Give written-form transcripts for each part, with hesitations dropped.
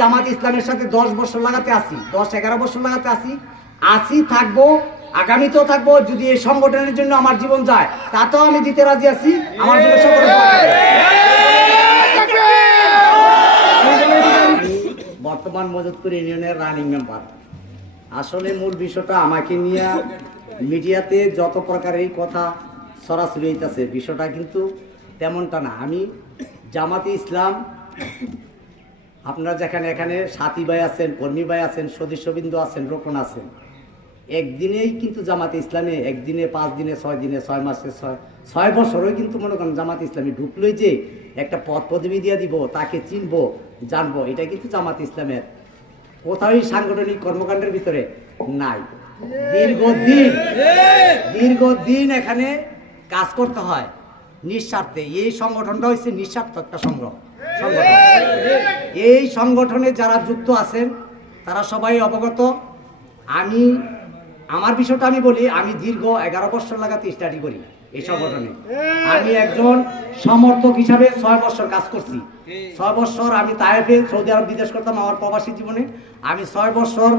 জামাত ইসলামের সাথে 10 বছর লাগাতে আসি, 10-11 বছর লাগাতে আসি থাকবো, আগামীতেও থাকবো। যদি এই সংগঠনের জন্য আমার জীবন যায় তাতেও আমি দিতে রাজি আছি। আমার জন্য বর্তমান মজুদপুর ইউনিয়নের রানিং মেম্বার। আসলে মূল বিষয়টা আমাকে নিয়ে মিডিয়াতে যত প্রকারের কথা সরাসরি হইতেছে, বিষয়টা কিন্তু তেমনটা না। আমি জামাতে ইসলাম, আপনারা যেখানে এখানে সাথী ভাই আছেন, কর্মী ভাই আছেন, সদস্যবৃন্দ আছেন, রোকন আছেন, একদিনেই কিন্তু জামাতে ইসলামে একদিনে 5 দিনে 6 দিনে 6 মাসে 6 বছরই কিন্তু মনে করেন জামাতে ইসলামী ঢুকলোই যে একটা পদ পদবি দিয়ে দিব, তাকে চিনবো জানবো, এটা কিন্তু জামাতে ইসলামের কোথাও সাংগঠনিক কর্মকাণ্ডের ভিতরে নাই। দীর্ঘদিন এখানে কাজ করতে হয় নিঃস্বার্থে। এই সংগঠনটা হচ্ছে নিঃস্বার্থ একটা সংগঠন। এই সংগঠনে যারা যুক্ত আছেন তারা সবাই অবগত। আমার বিষয়টা আমি বলি, আমি দীর্ঘ 11 বছর লাগাতে স্টাডি করি এই সংগঠনে। আমি একজন সমর্থক হিসাবে 6 বছর কাজ করছি। 6 বছর আমি তায়েফে সৌদি আরব বিদেশ করতাম আমার প্রবাসী জীবনে। আমি 6 বছর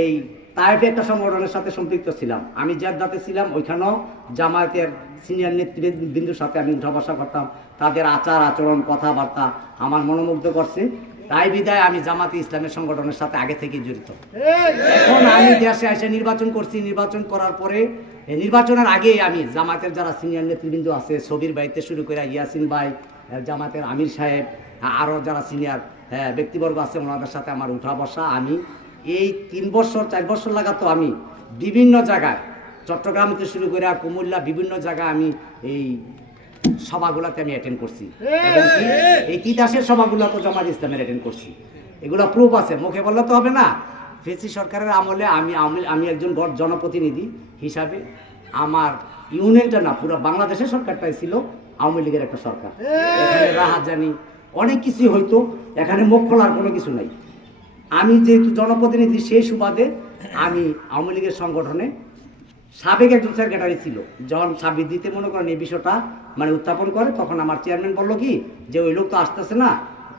এই তায়েফে একটা সংগঠনের সাথে সম্পৃক্ত ছিলাম। আমি জেদ্দাতে ছিলাম, ওইখানেও জামায়াতের সিনিয়র নেতৃবৃন্দের সাথে আমি উঠা বসা করতাম। তাদের আচার আচরণ কথাবার্তা আমার মনোমুগ্ধ করছে। তাই বিদায় আমি জামাতে ইসলামের সংগঠনের সাথে আগে থেকে জড়িত। এখন আমি দেশে এসে নির্বাচন করছি। নির্বাচন করার পরে নির্বাচনের আগে আমি জামাতের যারা সিনিয়র নেতৃবৃন্দ আছে, সবির ভাইতে শুরু করে ইয়াসিন ভাই, জামাতের আমির সাহেব, আরও যারা সিনিয়র ব্যক্তিবর্গ আছে ওনাদের সাথে আমার উঠা বসা। আমি এই 3 বছর 4 বছর লাগাতো আমি বিভিন্ন জায়গায়, চট্টগ্রাম থেকে শুরু করে কুমিল্লা, বিভিন্ন জায়গায় আমি এই সভাগুলোতে আমি অ্যাটেন্ড করছি। এবং এই তিতাসের সভাগুলো তো জামাত ইসলামের অ্যাটেন্ড করছি। এগুলো প্রুফ আছে, মুখে বললে তো হবে না। ফেসি সরকারের আমলে আমি একজন জনপ্রতিনিধি হিসাবে, আমার ইউনিয়নটা না পুরো বাংলাদেশের সরকারটাই ছিল আওয়ামী লীগের একটা সরকার। এখানে রাহাজানি অনেক কিছু হইতো, এখানে মুখ খোলার কোনো কিছু নাই। আমি যেহেতু জনপ্রতিনিধি, সেই সুবাদে আমি আওয়ামী লীগের সংগঠনে সাবেক একজন সেক্রেটারি ছিল। যখন সাবিত দিতে মনে করেন এই বিষয়টা মানে উত্থাপন করে, তখন আমার চেয়ারম্যান বললো কি যে ওই লোক তো আসতেছে না,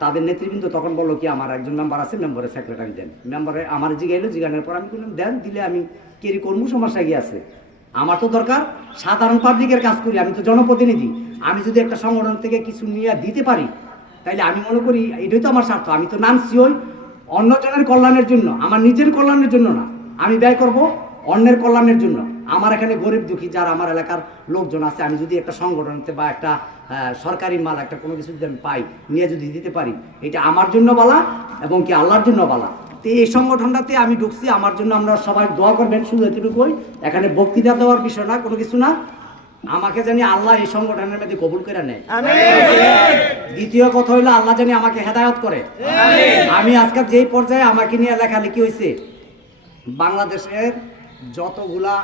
তাদের নেতৃবৃন্দ তখন বললো কি আমার একজন মেম্বার আছে, মেম্বারের সেক্রেটারি দেন। মেম্বারে আমার জিগাইলো, জিগানোর পর আমি বললাম দেন, দিলে আমি কেরি কর্ম সমস্যা গিয়ে আছে। আমার তো দরকার সাধারণ পাবলিকের কাজ করি, আমি তো জনপ্রতিনিধি। আমি যদি একটা সংগঠন থেকে কিছু নিয়ে দিতে পারি, তাইলে আমি মনে করি এটাই তো আমার স্বার্থ। আমি তো নামছি ওই অন্যজনের কল্যাণের জন্য, আমার নিজের কল্যাণের জন্য না। আমি ব্যয় করব অন্যের কল্যাণের জন্য। আমার এখানে গরিব দুঃখী যারা আমার এলাকার লোকজন আছে, আমি যদি একটা সংগঠনতে বা একটা সরকারি মাল একটা কোনো কিছু যদি আমি পাই, নিয়ে যদি দিতে পারি, এটা আমার জন্য বলা এবং কি আল্লাহর জন্য বলা। তো এই সংগঠনটাতে আমি ঢুকছি, আমার জন্য আমরা সবাই দোয়া করবেন। শুধু এতটুকুই, এখানে বক্তৃতা দেওয়ার বিষয় না, কোনো কিছু না। আমাকে জানি আল্লাহ এই সংগঠনের মধ্যে কবুল করে নেয়। দ্বিতীয় কথা হইলো আল্লাহ জানি আমাকে হেদায়ত করে। আমি আজকাল যেই পর্যায়ে আমাকে নিয়ে লেখালেখি হয়েছে, বাংলাদেশের যতগুলা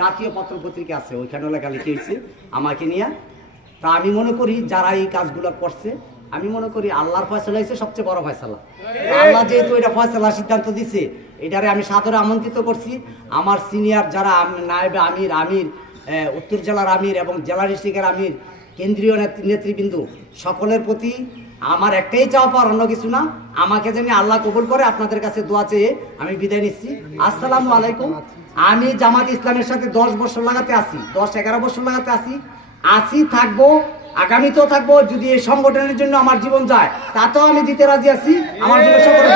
জাতীয় পত্র পত্রিকা আছে ওইখানেও লেখালেখি হয়েছে আমাকে নিয়ে। তা আমি মনে করি যারা এই কাজগুলো করছে, আমি মনে করি আল্লাহর ফয়সালা হয়েছে সবচেয়ে বড় ফয়সালা। আল্লাহ যেহেতু এটা ফয়সালা সিদ্ধান্ত দিছে, এটারে আমি সাদরে আমন্ত্রিত করছি। আমার সিনিয়র যারা নায়েবে আমির, উত্তর জেলার আমির এবং জেলা ডিস্ট্রিক্টের আমির, কেন্দ্রীয় নেতৃবৃন্দ, সকলের প্রতি আমার একটাই চাওয়া পাওয়ার, অন্য কিছু না। আমাকে জানি আল্লাহ কবুল করে। আপনাদের কাছে দোয়া চেয়ে আমি বিদায় নিচ্ছি। আসসালামু আলাইকুম। আমি জামাত ইসলামের সাথে 10 বছর লাগাতে আসি, 10-11 বছর লাগাতে আসি থাকবো, আগামীতেও থাকবো। যদি এই সংগঠনের জন্য আমার জীবন যায় তাতেও আমি দিতে রাজি আছি। আমার জন্য সকলে